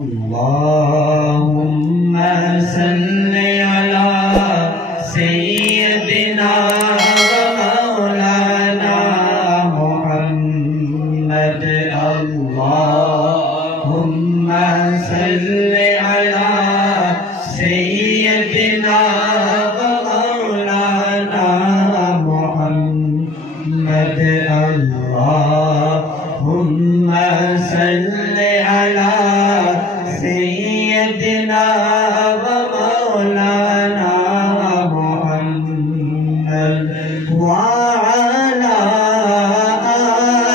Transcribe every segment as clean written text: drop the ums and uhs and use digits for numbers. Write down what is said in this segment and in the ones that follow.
اللهم صل على سيدنا ومولانا محمد اللهم صل على سيدنا ومولانا محمد اللهم صل على سيدنا ومولانا محمد وعلى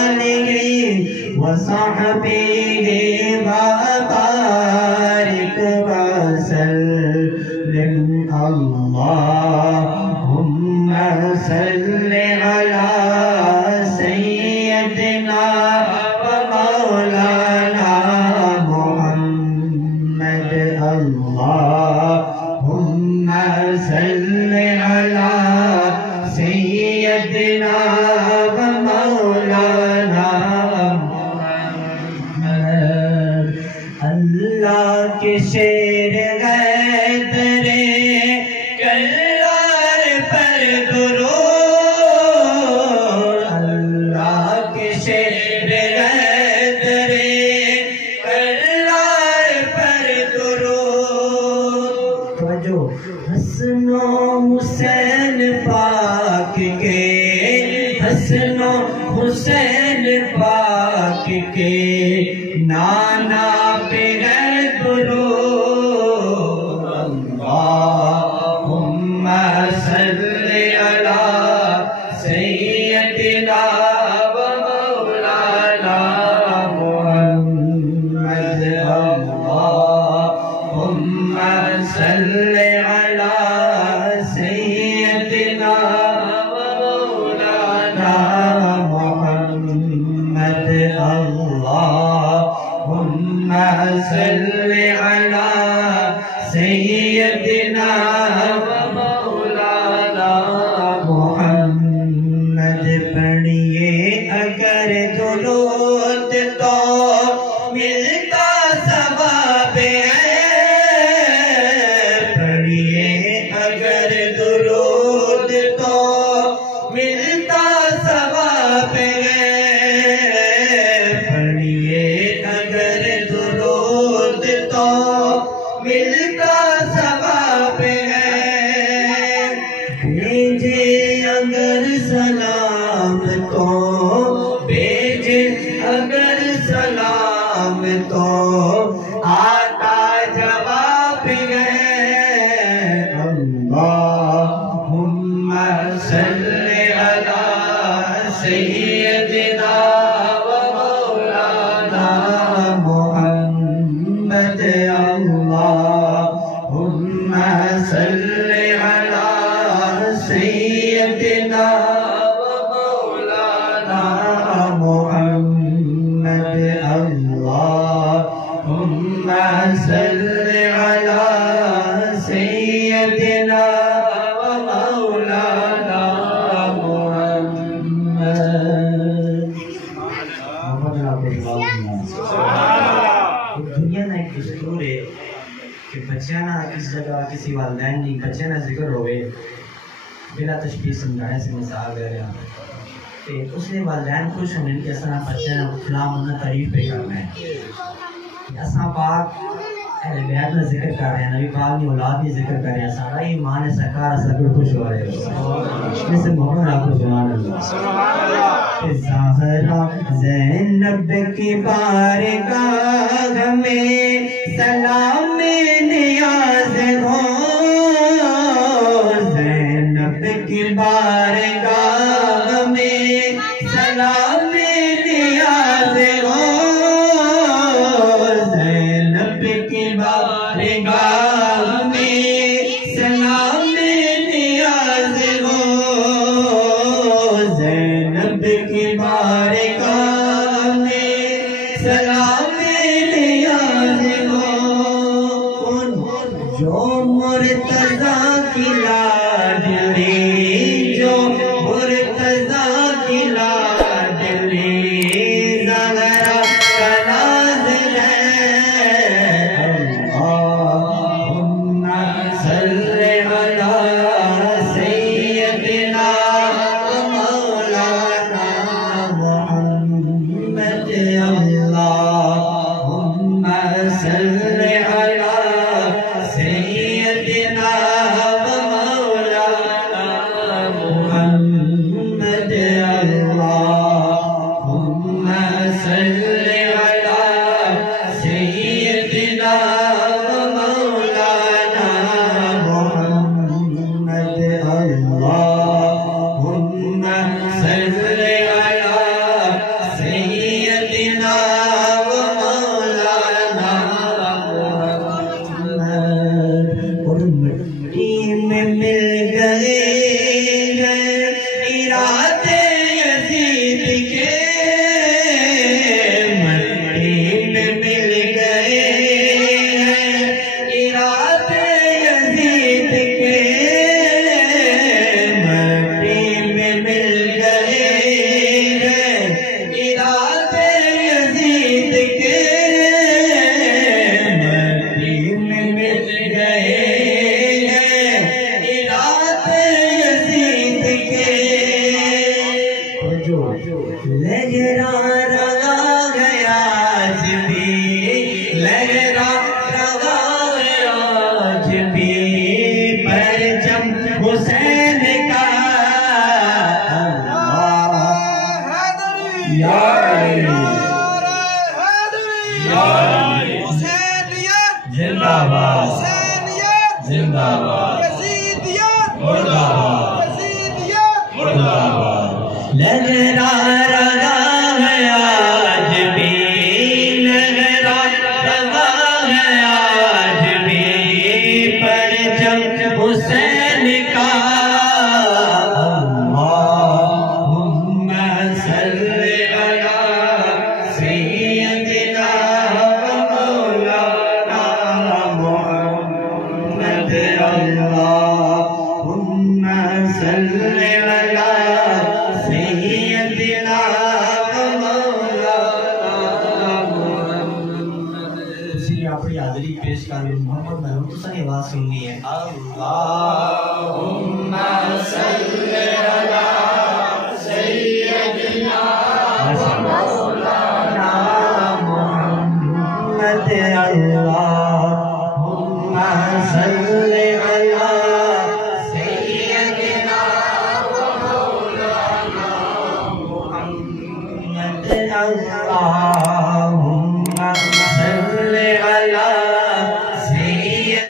آله وصحبه وبارك وسلم اللهم صل على سيدنا ومولانا محمد اللهم صل على سيدنا ومولانا محمد اللہ کے شیر غیدر کلار پر درود اللہ کے شیر غیدر کلار پر درود جو حسن و حسین پاک کے حسن و حسین پاک کے نانا پہ ہے درود اللہم صل علی سیدنا ومولانا محمد اللہم صل علی سیدنا ومولانا محمد اللہم صل علی سیدنا ومولانا محمد پڑھیے اگر درود تو ملتا ثواب ہے پڑھیے اگر درود تو ملتا ثواب ہے پڑھیے اگر درود تو ملتا ثواب ہے بھیجے اگر سلام تو بھیجے اگر سلام تو آتا جواب ہے اللہم صل علی سیدنا ومولانا محمد اللہم صل علی سیدنا ومولانا محمد اللہم صل علی سیدنا ومولانا محمد دنیا نہ ایک دستور ہے کہ بچیاں نہ کس جگہ کسی والدین نہیں بچیاں نہ ذکر ہوئے بلا تشبیہ سمجھانے سے مثال دے رہے ہیں کہ اس نے والدین خوش ہونے کہ اساں بچیاں فلاں منہ تعریف پہ کرنا ہے اساں پاک اہل بیت نے ذکر کر رہے ہیں نبی پاک نے اولاد نے ذکر کر رہے ہیں سارا ایمان سرکار سب خوش ہو رہے ہیں اس سے محمد آپ کو سبحان اللہ زہرا زینب کی بارگاہ میں سلام نیاز ہو زینب کی بارگاہ میں سلام نیاز ہو زینب کی بارگاہ میں سلام نیاز ہو زینب کی بارگاہ میں سلام نیاز ہو جو مرتضیٰ کی لاڈلی جو مرتضیٰ کی لاڈلی زہرا کا ناز ہے سیدنا مولانا محمد اللہم صلی علی سیدنا مولانا محمد اور مٹی میں مل گئے ہیں ارادے یزید کے مٹی میں مل گئے ہیں ارادے یزید کے مٹی میں مل گئے ہیں ارادے یزید کے مٹی میں مل گئے ہیں ارادے یزید کے جو لہرا رہا گیا آج بھی لہرا رہا گیا آج بھی پرچم حسین کا یا زندہ باد زندہ باد مردہ باد مردہ باد لہرا رہا ہے آج بھی لہرا رہا ہے آج بھی پرچم حسین کا اللہم صلی علی سیدنا مولانا محمد اللہم صلی علی سیدنا مولانا محمد اسی لیے اپنی حاضری پیش کر رہے محمد محمود تو سنی آواز سننی ہے اللہم صلی علی سیدنا مولانا محمد اللہم صلی علی